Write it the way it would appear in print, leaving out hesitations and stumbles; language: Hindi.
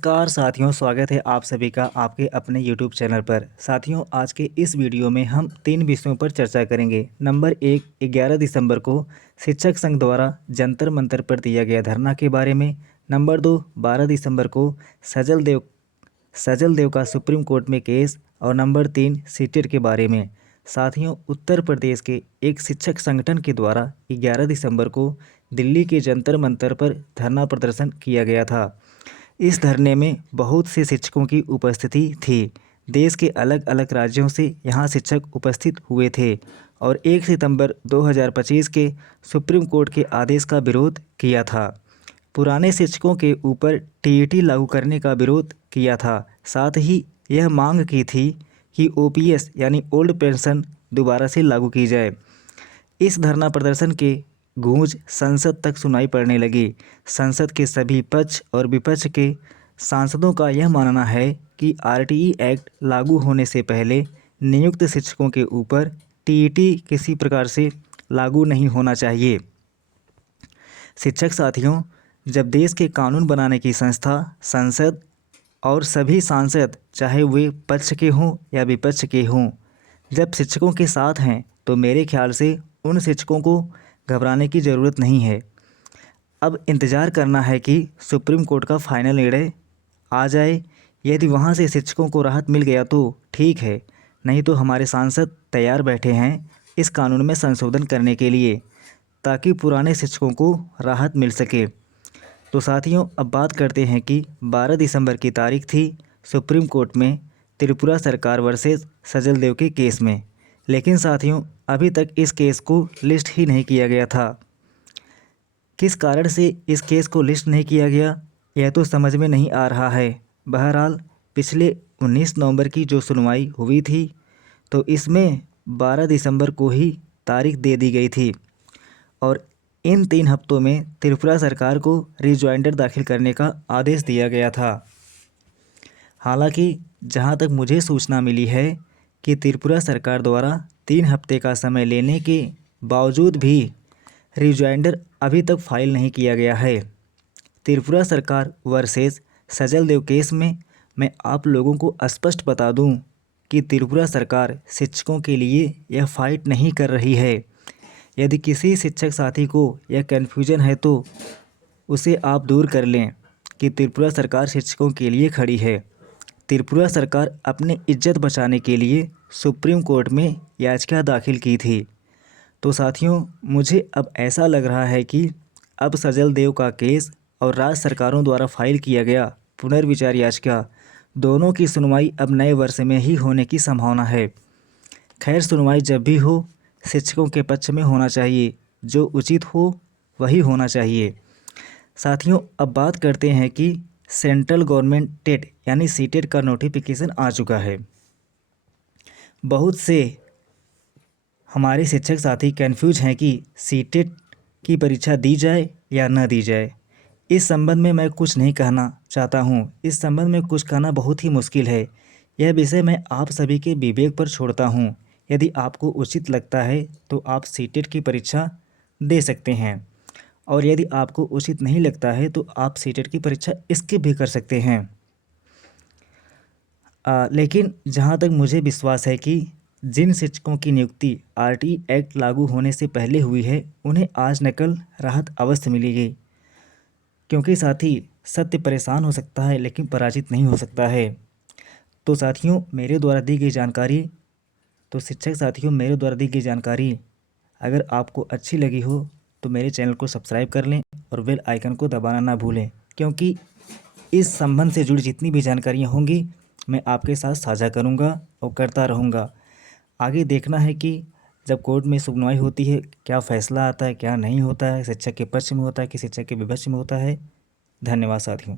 नमस्कार साथियों, स्वागत है आप सभी का आपके अपने YouTube चैनल पर। साथियों, आज के इस वीडियो में हम 3 विषयों पर चर्चा करेंगे। नंबर 1, 11 दिसंबर को शिक्षक संघ द्वारा जंतर मंतर पर दिया गया धरना के बारे में। नंबर 2, 12 दिसंबर को सजल देव का सुप्रीम कोर्ट में केस। और नंबर 3, सीटेट के बारे में। साथियों, उत्तर प्रदेश के एक शिक्षक संगठन के द्वारा 11 दिसंबर को दिल्ली के जंतर मंतर पर धरना प्रदर्शन किया गया था। इस धरने में बहुत से शिक्षकों की उपस्थिति थी। देश के अलग अलग राज्यों से यहाँ शिक्षक उपस्थित हुए थे और 1 सितंबर 2025 के सुप्रीम कोर्ट के आदेश का विरोध किया था। पुराने शिक्षकों के ऊपर टीईटी लागू करने का विरोध किया था। साथ ही यह मांग की थी कि ओपीएस यानी ओल्ड पेंशन दोबारा से लागू की जाए। इस धरना प्रदर्शन के गूंज संसद तक सुनाई पड़ने लगी। संसद के सभी पक्ष और विपक्ष के सांसदों का यह मानना है कि आरटीई एक्ट लागू होने से पहले नियुक्त शिक्षकों के ऊपर टीईटी किसी प्रकार से लागू नहीं होना चाहिए। शिक्षक साथियों, जब देश के कानून बनाने की संस्था संसद और सभी सांसद, चाहे वे पक्ष के हों या विपक्ष के हों, जब शिक्षकों के साथ हैं तो मेरे ख्याल से उन शिक्षकों को घबराने की ज़रूरत नहीं है। अब इंतज़ार करना है कि सुप्रीम कोर्ट का फाइनल निर्णय आ जाए। यदि वहाँ से शिक्षकों को राहत मिल गया तो ठीक है, नहीं तो हमारे सांसद तैयार बैठे हैं इस कानून में संशोधन करने के लिए, ताकि पुराने शिक्षकों को राहत मिल सके। तो साथियों, अब बात करते हैं कि 12 दिसंबर की तारीख थी सुप्रीम कोर्ट में त्रिपुरा सरकार वर्सेस सजल देव के केस में। लेकिन साथियों, अभी तक इस केस को लिस्ट ही नहीं किया गया था। किस कारण से इस केस को लिस्ट नहीं किया गया, यह तो समझ में नहीं आ रहा है। बहरहाल, पिछले 19 नवंबर की जो सुनवाई हुई थी, तो इसमें 12 दिसंबर को ही तारीख दे दी गई थी और इन 3 हफ्तों में त्रिपुरा सरकार को रिजॉइंडर दाखिल करने का आदेश दिया गया था। हालांकि जहां तक मुझे सूचना मिली है कि त्रिपुरा सरकार द्वारा 3 हफ्ते का समय लेने के बावजूद भी रिजॉइंडर अभी तक फाइल नहीं किया गया है। त्रिपुरा सरकार वर्सेस सजल देव केस में मैं आप लोगों को स्पष्ट बता दूं कि त्रिपुरा सरकार शिक्षकों के लिए यह फाइट नहीं कर रही है। यदि किसी शिक्षक साथी को यह कन्फ्यूजन है तो उसे आप दूर कर लें कि त्रिपुरा सरकार शिक्षकों के लिए खड़ी है। त्रिपुरा सरकार अपनी इज्जत बचाने के लिए सुप्रीम कोर्ट में याचिका दाखिल की थी। तो साथियों, मुझे अब ऐसा लग रहा है कि अब सजल देव का केस और राज्य सरकारों द्वारा फाइल किया गया पुनर्विचार याचिका, दोनों की सुनवाई अब नए वर्ष में ही होने की संभावना है। खैर, सुनवाई जब भी हो शिक्षकों के पक्ष में होना चाहिए, जो उचित हो वही होना चाहिए। साथियों, अब बात करते हैं कि सेंट्रल गवर्नमेंट टेट यानी सीटेट का नोटिफिकेशन आ चुका है। बहुत से हमारे शिक्षक साथी कन्फ्यूज हैं कि सीटेट की परीक्षा दी जाए या न दी जाए। इस संबंध में मैं कुछ नहीं कहना चाहता हूँ। इस संबंध में कुछ कहना बहुत ही मुश्किल है। यह विषय मैं आप सभी के विवेक पर छोड़ता हूँ। यदि आपको उचित लगता है तो आप सीटेट की परीक्षा दे सकते हैं, और यदि आपको उचित नहीं लगता है तो आप सीटेट की परीक्षा स्किप भी कर सकते हैं। लेकिन जहाँ तक मुझे विश्वास है कि जिन शिक्षकों की नियुक्ति आरटीई एक्ट लागू होने से पहले हुई है, उन्हें आज न कल राहत अवश्य मिलेगी। क्योंकि साथी, सत्य परेशान हो सकता है लेकिन पराजित नहीं हो सकता है। तो साथियों, मेरे द्वारा दी गई जानकारी शिक्षक साथियों, मेरे द्वारा दी गई जानकारी अगर आपको अच्छी लगी हो तो मेरे चैनल को सब्सक्राइब कर लें और बेल आइकन को दबाना ना भूलें, क्योंकि इस संबंध से जुड़ी जितनी भी जानकारियाँ होंगी मैं आपके साथ साझा करूँगा और करता रहूँगा। आगे देखना है कि जब कोर्ट में सुनवाई होती है क्या फ़ैसला आता है, क्या नहीं होता है, शिक्षक के पक्ष में होता है कि शिक्षक के विपक्ष में होता है। धन्यवाद साथियों।